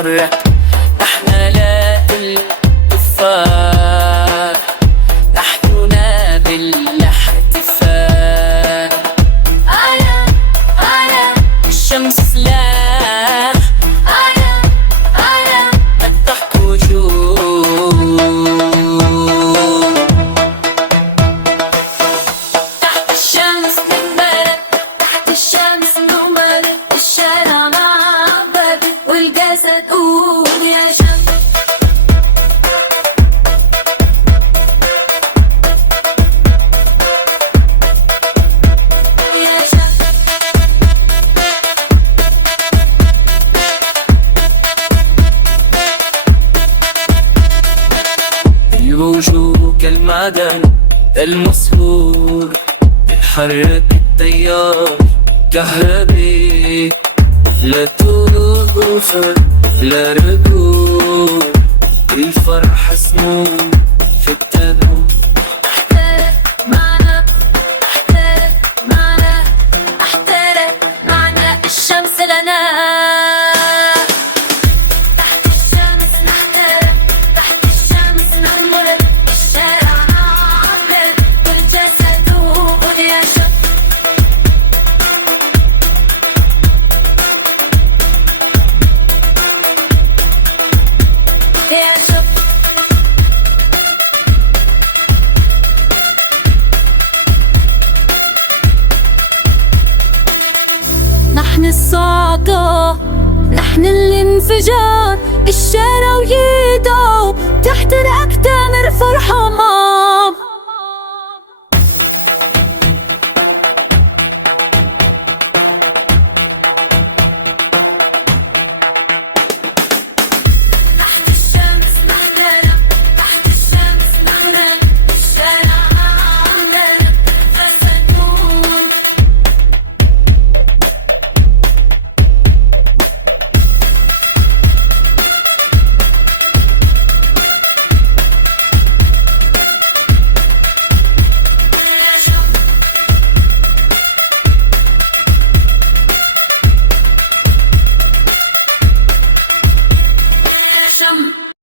مرة نحن لا الكفار، نحننا بالاحتفال. أنا الشمس سلاح، أنا الضحك وجود. تحت الشمس ننبرد، تحت الشمس نمرد، الشارع معبد والجسد قول يا شمس. الوجوه كالمعدن المصهور، بحرك التيار كهربي، لا توقف لا رجوع، الفرح سموم في التنوم. احترق معنا، احترق معنا، احترق معنا الشمس لنا. تحت الشمس نحترق، تحت الشمس نمرد، الشارع معبد والجسد قول يا شمس. يا شمس نحن الصعقة، نحن الانفجار، الشارع ويدو تحت رقبتنا نرفع الحمار.